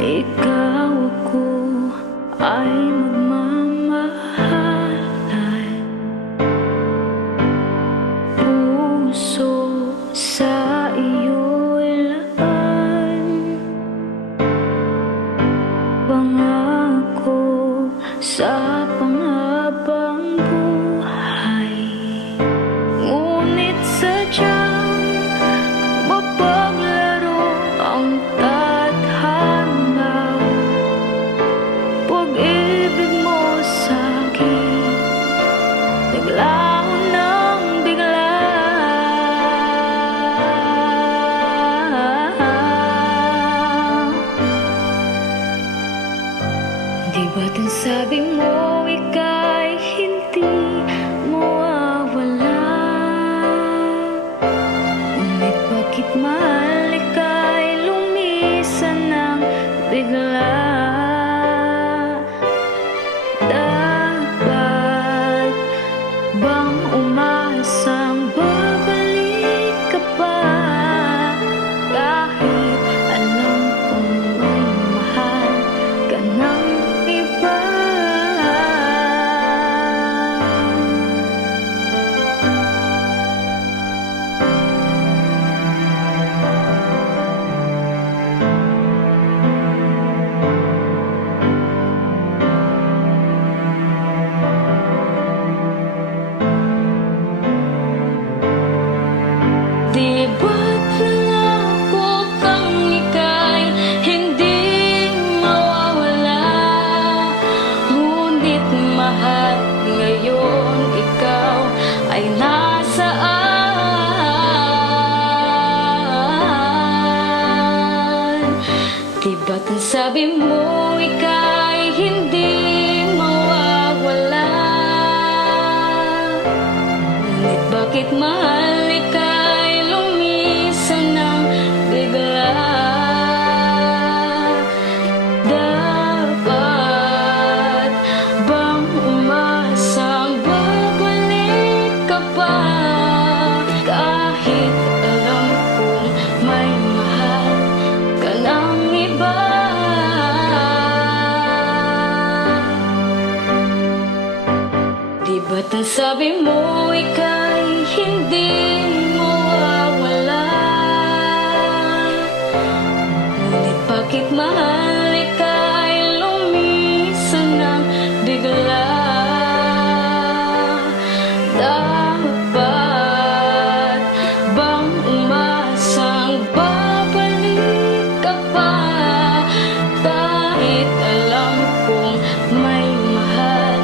ikaw ako ay magmamahalan. Puso sa iyo'y laan, pangako sa panghabang buhay. Ngunit sadyang mapaglaro ang tadhana, pag-ibig mo sa'kin naglaho ng bigla. Di ba't ang sabi mo ika'y hindi mawawala? Ngunit bakit mahal ika'y lumisan ng bigla? Dapat bang umasang babalik ka pa? Kahit alam kong may mahal ka ng iba. Di ba't nangako kang ika'y hindi mawawala? Ngunit mahal, ngayon ikaw ay nasaan? Di ba't ang sabi mo ika'y hindi mawawala? Ngunit bakit mahal ika'y lumisan ng bigla? Dapat bang umasang babalik ka pa? Kahit alam kong may mahal ka ng iba. Di ba't ang sabi mo ika'y hindi mawawala? Ngunit bakit mahal ika'y lumisan ng bigla? Dapat bang umasang babalik ka pa? Kahit alam kong may mahal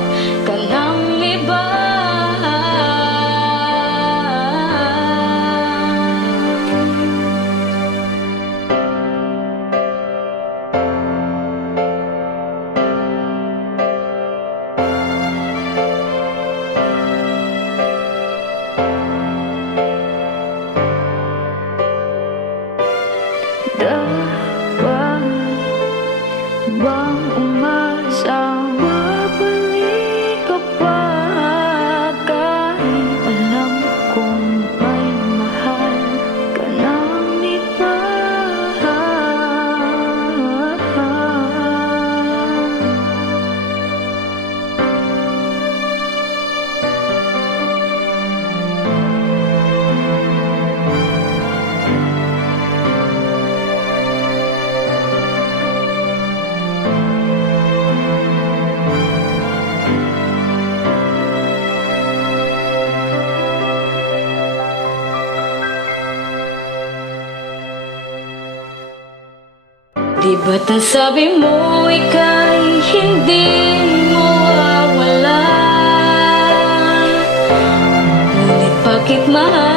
ka ng iba. Dapat bang umasang babalik ka pa? Kahit alam kong may mahal ka ng iba. Di ba't ang sabi mo ika'y hindi mawawala? Ngunit bakit mahal